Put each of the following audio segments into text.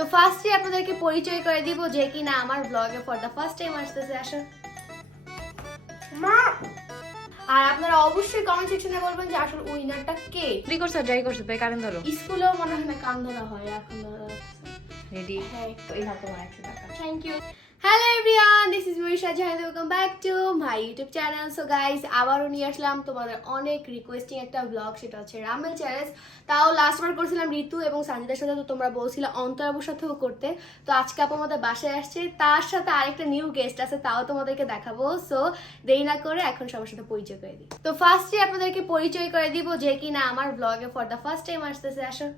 তো ফার্স্টে আপনাদেরকে পরিচয় করে দিব যে কিনা আমার ব্লগে ফর দ্য ফার্স্ট টাইম আসতেছে। আসুন মা। আর আপনারা অবশ্যই কমেন্ট সেকশনে বলবেন যে আসলে উইনারটা কে। কি করছো? ট্রাই করছো? তাই কারণ ধরো স্কুলেও মনে হয় না কান ধরা হয়, এখন ধরা রেডি। হ্যাঁ। তো এই নাও তোমার 100 টাকা। Thank you. Hello everyone, this is Marisha Jahan. Welcome back to my YouTube channel. So guys, আবারও নিয়ে আসলাম তোমাদের অনেক রিকোয়েস্টিং একটা ব্লগ, সেটা হচ্ছে রামেল চ্যালেঞ্জ। তাও লাস্ট বার করেছিলাম ঋতু এবং সঞ্জিতার সাথে, তো তোমরা বলছিলে অন্তরাবুর সাথেও করতে। তো আজকে আপু আমাদের বাসায় আসছে, তার সাথে আরেকটা নিউ গেস্ট আছে, তাও তোমাদেরকে দেখাবো। সো দেরি না করে এখন সবার সাথে পরিচয় করে দিই। তো ফার্স্টে আপনাদেরকে পরিচয় করে দিব যে কিনা আমার ব্লগে ফর দ্য ফার্স্ট টাইম আসতেছে। আসুন।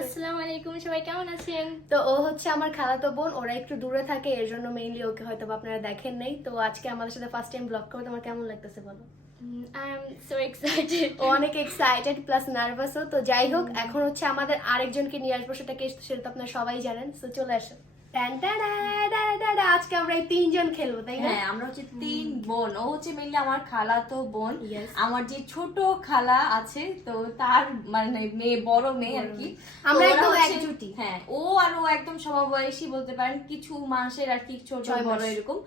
আসসালামু আলাইকুম, সবাই কেমন আছেন? তো ও হচ্ছে আমার খালাতো বোন, ওরা একটু দূরে থাকে, এর জন্য মেইনলি ওকে হয়তো আপনারা দেখেন নাই। তো আজকে আমাদের সাথে ফার্স্ট টাইম ব্লগ করবে, তোমার কেমন লাগতেছে বলো? I am so excited. ও অনেক এক্সাইটেড প্লাস নার্ভাসও। তো যাই হোক, এখন হচ্ছে আমাদের আরেকজনকে নিয়ে আসবো, সেটা তো আপনারা সবাই জানেন। সো চলে আসো। আজকে আমরা এই তিনজন খেলবো, তাই না? হ্যাঁ, আমরা হচ্ছে 3 বোন। ও হচ্ছে মেইনলি আমার খালাতো বোন। Yes. আমার যে ছোট খালা আছে, তো তার মানে মেয়ে, বড় মেয়ে আর কি। আমরা তো ওরা একদম হচ্ছে- একজুটি। হ্যাঁ, ও আর ও একদম সমবয়সী বলতে পারেন, কিছু মাসের আর কি ছোট 6 বড় মাস। এরকম।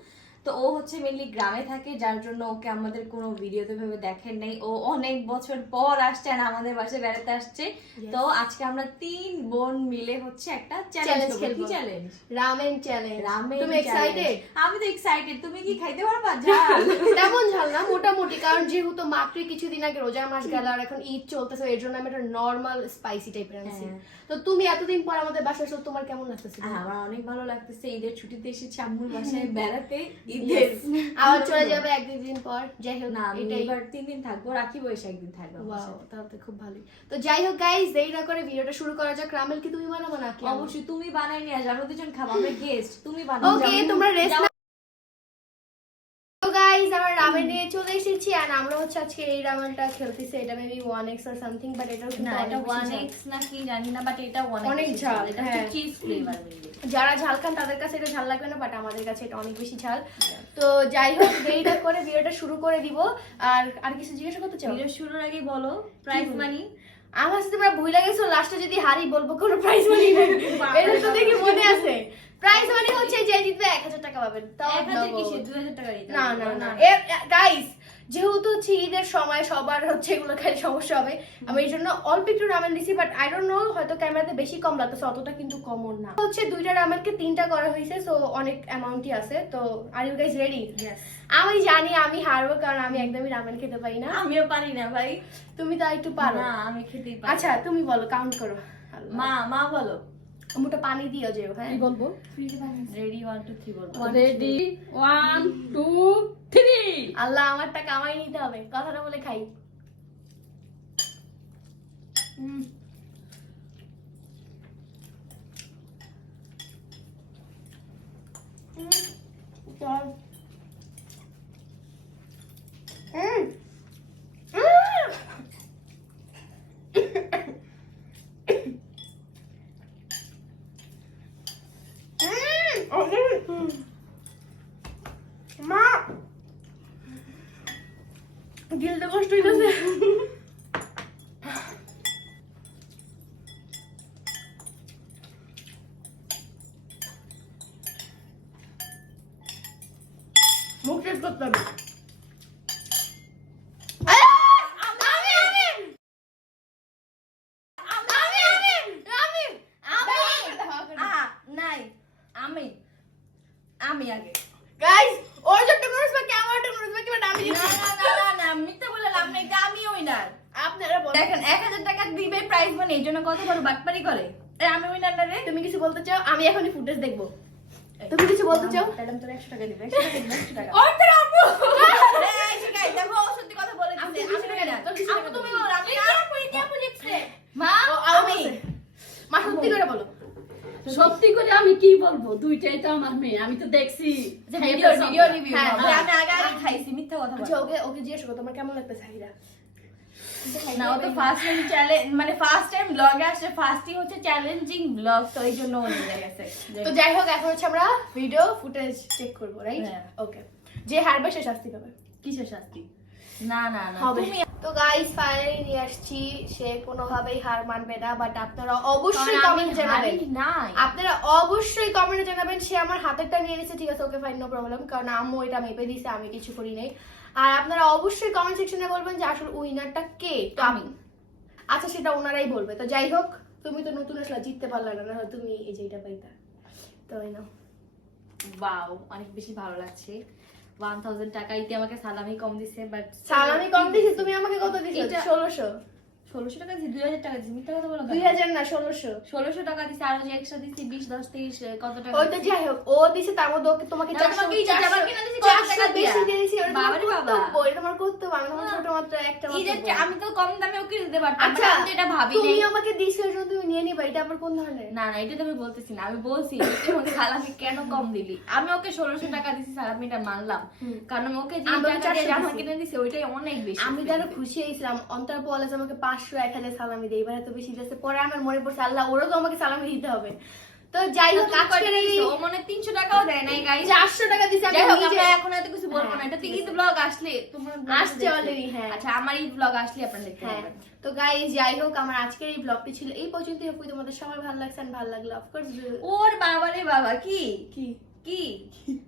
তো ও হচ্ছে মেইনলি গ্রামে থাকে, যার জন্য ওকে আমাদের কোনো ভিডিওতে ভেবে দেখেন নাই। ও অনেক বছর পর আসছে আর আমাদের বাসায় বেড়াতে আসছে। তো আজকে আমরা 3 বোন মিলে হচ্ছে একটা চ্যালেঞ্জ খেলবো। কি চ্যালেঞ্জ? Ramen challenge. রামেন তুমি এক্সাইটেড? challenge। আমি তো এক্সাইটেড। তুমি কি খাইতে পারবা? ঝাল? তেমন ঝাল না, মোটামুটি, কারণ যেহেতু মাত্র কিছুদিন আগে রোজা মাস গেল আর এখন ঈদ চলতেছে, এর জন্য আমি একটা নরমাল স্পাইসি টাইপের আনছি। হ্যাঁ। তো তুমি এতদিন পর আমাদের বাসায় এসো, তোমার কেমন লাগতেছে? আমার অনেক ভালো লাগতেছে। ঈদের ছুটিতে এসেছি আম্মুর বাসায় বেড়াতে। ঈদের আবার চলে যাবে 1-2 দিন পর। যাই হোক, না, আমি এটাই। এবার 3 দিন থাকবো, রাখি বয়সে একদিন থাকবো আমার ওয়াও, সাথে। তাহলে তো খুব ভালোই। তো যাই হোক গাইস, দেরি না করে ভিডিওটা শুরু করা যাক। রামেল কি তুমি বানাবো নাকি? অবশ্যই তুমি বানাই নিয়ে আসবে, আমরা দুজন খাবো, আমরা গেস্ট। তুমি বানাও। ওকে, তোমরা রেস্ট নাও। তো গাইস, আমরা রামেন নিয়ে চলে এসেছি আর আমরা হচ্ছে আজকে এই রামেনটা খেলতেছি। এটা maybe 1x or something, but এটাও কিন্তু না, এটা অনেক বেশি 1x নাকি জানি না, বাট এটা অনেক ঝাল, এটা হ্যাঁ। চিজ ফ্লেভার মিলে। যারা ঝাল খান তাদের কাছে এটা ঝাল লাগবে না, বাট আমাদের কাছে এটা অনেক বেশি ঝাল। তো যাই হোক, দেরিটা করে ভিডিওটা শুরু করে দিব। আর কিছু জিজ্ঞাসা করতে চাও? ভিডিও শুরুর আগে বলো প্রাইস মানি। আমার সাথে তোমরা ভুলে গেছো, লাস্টে যদি হারি বলবো কোনো প্রাইজ মানি না। এটা তো দেখি মনে আছে। প্রাইজ মানি হচ্ছে যে জিতবে 1000 টাকা পাবেন। তাও 1000 কিসে? 2000 টাকা দিতে না হবে। না না গাইস, যেহেতু হচ্ছে ঈদের সময় সবার হচ্ছে এগুলো খাই সমস্যা হবে, আমি এই জন্য অল্প একটু রামেন দিছি। বাট আই ডোন্ট নো, হয়তো ক্যামেরাতে বেশি কম লাগতেছে, অতটা কিন্তু কমন না। হচ্ছে 2টা রামেনকে 3টা করা হয়েছে, সো অনেক অ্যামাউন্টই আছে। তো আর ইউ গাইস রেডি? আমি জানি আমি হারবো, কারণ আমি একদমই রামেন খেতে পারি না। আমিও পারি না ভাই। তুমি তো একটু পারো। না, আমি খেতেই পারি। আচ্ছা তুমি বলো, কাউন্ট করো। মা বলো। মুটা পানি দিও যেও। হ্যাঁ, কি বলবো? রেডি 1 2 3 বলবো। রেডি 1 2 3। আল্লাহ, আমারটা কামাই নিতে হবে, কথাটা বলে খাই। চল। মা, গিলতে কষ্ট হইতেছে। মুখ টেস্ট করতে হবে। আমি আগে। গাইস, ওর জন্য নুডলস বাকি, আমার জন্য নুডলস বাকি, বাট আমি না, মিথ্যা বলে লাভ নেই, এটা আমি উইনার। আপনারা বলেন। দেখেন 1000 টাকা দিবে প্রাইজ মানি, এর জন্য কত বড় বাটপারি করে। আমি উইনার না রে। তুমি কিছু বলতে চাও? আমি এখনই ফুটেজ দেখবো। তুমি কিছু বলতে চাও? ম্যাডাম তোর 100 টাকা দিবে, 100 টাকা দিবে, 100 টাকা। অন্তর আপু, এই ঠিক আছে, দেখো ও সত্যি কথা বলে দিছে। আপু, কিছু টাকা দাও, তোর কিছু টাকা তুমি দাও। বলো, আমি মা আমি মা সত্যি করে বলো। সত্যি করে আমি কি বলবো? দুইটাই তো আমার মেয়ে, আমি তো দেখছি। Video review. হ্যাঁ, আমি আগে খাইছি, মিথ্যা কথা আচ্ছা, বলে। ওকে জিজ্ঞেস করো তোমার কেমন লাগতেছে সাহিরা। না, ও তো ফার্স্ট টাইম চ্যালেঞ্জ, মানে ফার্স্ট টাইম ব্লগে আসছে, ফার্স্টই হচ্ছে চ্যালেঞ্জিং ব্লগ, তো এই জন্য ও নিয়ে গেছে। তো যাই হোক, এখন হচ্ছে আমরা ভিডিও ফুটেজ চেক করবো, রাইট? হ্যাঁ। ওকে, যে হারবে সে শাস্তি পাবে। কিসের শাস্তি? না না না, হবে। তুমি তো তো গাইস ফাইনালি নিয়ে আসছি, সে কোনোভাবেই হার মানবে না, বাট আপনারা অবশ্যই কারণ আমি কমেন্ট জানাবেন। হারি নাই। আপনারা অবশ্যই কমেন্টে জানাবেন। সে আমার হাতেরটা নিয়ে নিছে, ঠিক আছে, ওকে ফাইন, নো প্রবলেম, কারণ আম্মু এটা মেপে দিছে, আমি কিছু করি নাই। আর আপনারা অবশ্যই কমেন্ট সেকশনে বলবেন যে আসলে উইনারটা কে। তো আমি, আচ্ছা সেটা ওনারাই বলবে। তো যাই হোক, তুমি তো নতুন আসলে জিততে পারলে না, না তুমি এই যে এটা পাইতা। তো এই নাও। ওয়াও, অনেক বেশি ভালো লাগছে। 1000 টাকা ইতি আমাকে সালামি কম দিছে, বাট সালামি কম দিছি। তুমি আমাকে কত দিছো? এটা- 1600। 1600 টাকা দিছি, 2000 টাকা দিছি, মিথ্যা কথা বলো কেন? 2000 না 1600। 1600 টাকা দিছি, আর যে এক্সট্রা দিছি 20 10 30 কত টাকা? ওই তো যাই হোক, ও দিছে, তার মধ্যে ওকে তোমাকে না, 400 তোমাকে এই যে আবার কিনা দিছি 400 টাকা দিয়া। বেশি দিয়ে দিছি। ওটা তোমার বাবারে বাবা। কর্তব্য, এটা তোমার কর্তব্য। আমি তোমার ছোট মাত্র একটা এই যে মাত্র বোন। আমি তো কম দামে ওকে দিতে পারতাম, আচ্ছা, আমি তো এটা ভাবি তুমি নাই। আমাকে দিছো এর জন্য তুমি নিয়ে নিবা, এটা আবার কোন ধরনের? না না, এটা তো আমি বলতেছি না, আমি বলছি যে তুই আমাকে সালামি কেন কম দিলি। আমি ওকে 1600 টাকা দিছি, সালামিটা মানলাম, কারণ আমি ওকে যে আমি ওকে টাকা দিয়ে 400 জামা দিছি। কিনে দিছি ওইটাই অনেক বেশি। আমি তো আরো খুশি হয়েছিলাম, অন্তর বলে যে আমাকে 500 1000 সালামি দেয়, এবার এত বেশি দিয়েছে। পরে আমার মনে পড়ছে আল্লাহ, ওরও তো আমাকে সালামি দিতে হবে। তো যাই হোক, তুমি কয়টা আজকের এই দিছো? ও মনে হয় 300 টাকাও দেয় নাই গাইস। 400 টাকা দিছি আমি যাই হোক, নিজে। আমরা এখন এত কিছু বলবো না, হ্যাঁ, এটা ঠিক ঈদ আছে। ব্লগ আসলে তোমার vlog আসছে দেখছি। already, হ্যাঁ। আচ্ছা, আমার ঈদ ব্লগ আসলে আপনারা দেখতে হ্যাঁ, পাবেন। তো গাইস যাই হোক, আমার আজকের এই ব্লগটি ছিল এই পর্যন্তই। হোপ তোমাদের সবার ভালো লাগছে, আর ভালো লাগলো অফকোর্স। ওর বাবা রে বাবা, কি কি কি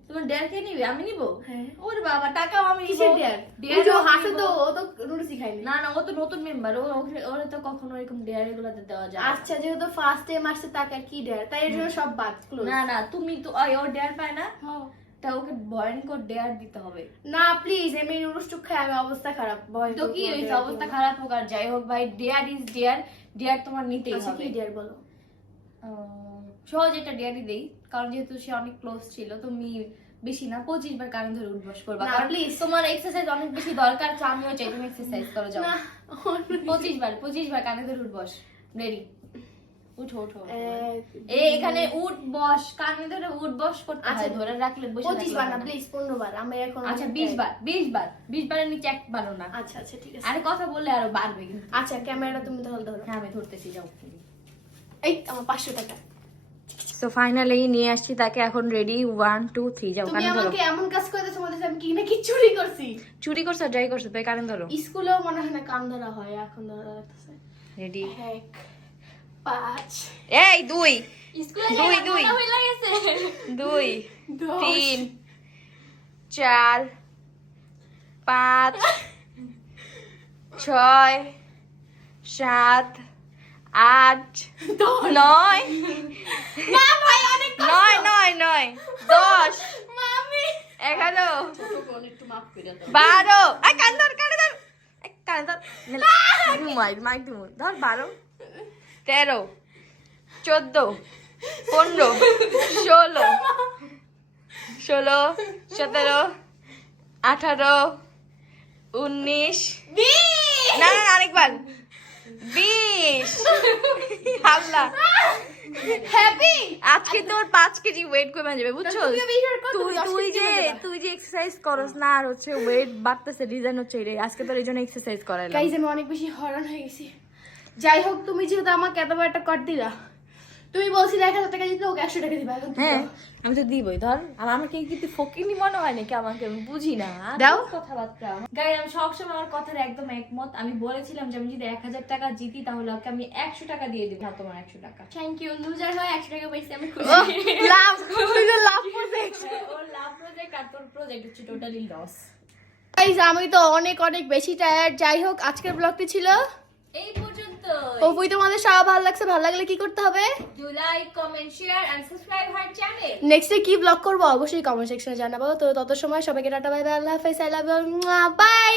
তোমার ডেয়ার কে নিবে? আমি নিব? হ্যাঁ। ওর বাবা, টাকাও আমি নিব। কিসের ডেয়ার? Dare ওই যে ও আমি হাসে নিবো। তো, ও তো নুডলসই খায়নি। না না, ও তো নতুন মেম্বার, ওরে তো কখনো এরকম ডেয়ার এগুলাতে দেওয়া যায় না। আচ্ছা, যেহেতু ফার্স্ট টাইম আসছে, তাকে আর কি ডেয়ার, তাই এর জন্য সব বাদ ক্লোজ। না না, তুমি তো ও ডেয়ার পায় না, তা ওকে ভয়ঙ্কর ডেয়ার দিতে হবে। না প্লিজ, এমনি নুডলস টুক খাই আমি, অবস্থা খারাপ। ভয় তো কি হয়েছে, অবস্থা খারাপ হোক আর যাই হোক ভাই, ডেয়ার ইজ ডেয়ার, ডেয়ার তোমার নিতেই আচ্ছা, হবে। কি ডেয়ার বলো? সহজ একটা ডেয়ারই দেই, কারণ যেহেতু সে অনেক ক্লোজ ছিল, তুমি বেশি না 25 বার কান ধরে উঠবস করবা, না, কারণ please। তোমার এক্সারসাইজ অনেক বেশি দরকার, তো আমিও চাই তুমি এক্সারসাইজ করো, যাও। না 25 বার কানে ধরে উঠবস। রেডি? উঠো উঠো উঠো। এক, এখানে উঠ বস, কানে ধরে উঠ বস করতে আচ্ছা, হয়, ধরে রাখলে বসে 25 বার থাকলে না হবে না। প্লিজ, 15 বার। আমি এখন আচ্ছা 20 বার, 20 বারের নিচে একবারও না। আচ্ছা আচ্ছা, ঠিক আছে। আরে কথা বললে আরো বাড়বে কিন্তু। আচ্ছা, ক্যামেরাটা তুমি তাহলে ধরো। হ্যাঁ, আমি ধরতেছি, যাও। এই আমার 500 টাকা। সো ফাইনালি নিয়ে আসছি তাকে, এখন রেডি। 1 2 3 যাও, তুমি কানে ধরো। আমাকে এমন কাজ করে দিয়েছো, মনে হচ্ছে আমি কি না কি চুরি করছি। চুরি করছো, যাই করছো, তাই কানে ধরো। স্কুলেও মনে হয় না কান ধরা হয়, এখন ধরা লাগতেছে। রেডি? 1 5 এই 2 স্কুলে 2 2 হইলা গেছে 2 10 3 4 5 6 7 8 9 না ভাই, অনেক 9 10 মামি। 11 ছোট একটু মাফ করে দাও। 12 এই কান ধর এই কান ধর মাইক দিমু ধর 12 13 14 15 16 17 18 19 না না, আরেকবার 20 আল্লাহ, হ্যাপি। আজকে তোর 5 কেজি ওয়েট কমে যাবে, বুঝছো? তুমি আমি এটার কত তুই 10 তুই কেজি যে কমে যাবে। তুই যে এক্সারসাইজ করস না, আর হচ্ছে ওয়েট বাড়তেছে, রিজন হচ্ছে এটাই। আজকে তোর এই জন্য এক্সারসাইজ করাইলাম। গাইজ আমি অনেক বেশি হরান হয়ে গেছি। যাই হোক, তুমি যেহেতু আমাকে এত বড় একটা কর দিলা, তুমি বলছিলে 1000 টাকা দিতে, ওকে 100 টাকা দিবা। এখন তুমি হ্যাঁ, দাও। আমি তো দিবই। ধর আমাকে কিন্তু ফকিনি মনে হয় নাকি, আমাকে আমি বুঝি না। দাও। কথাবার্তা গাই, আমি সবসময় আমার কথার একদম একমত। আমি বলেছিলাম যে আমি যদি 1000 টাকা জিতি, তাহলে ওকে আমি 100 টাকা দিয়ে দিব। না, তোমার 100 টাকা। Thank you. লুজার হয় 100 টাকা পাইছি, আমি খুশি। ওহ, লাভ, তুই তো লাভ প্রজেক্ট। ওর লাভ প্রজেক্ট আর তোর প্রজেক্ট হচ্ছে টোটালি লস। গাইজ আমি তো অনেক অনেক বেশি টায়ার্ড। যাই হোক, আজকের ব্লগটি ছিল এই পর্যন্ত। ওই তোমাদের সব ভালো লাগছে, ভালো লাগলে কি করতে হবে? Do like, comment, share and subscribe our channel. Next কি ব্লগ করবো অবশ্যই কমেন্ট সেকশনে জানাবো। তো তত সময় সবাইকে টাটা, বাই বাই, আল্লাহ হাফেজ, আই লাভ ইউ, বাই।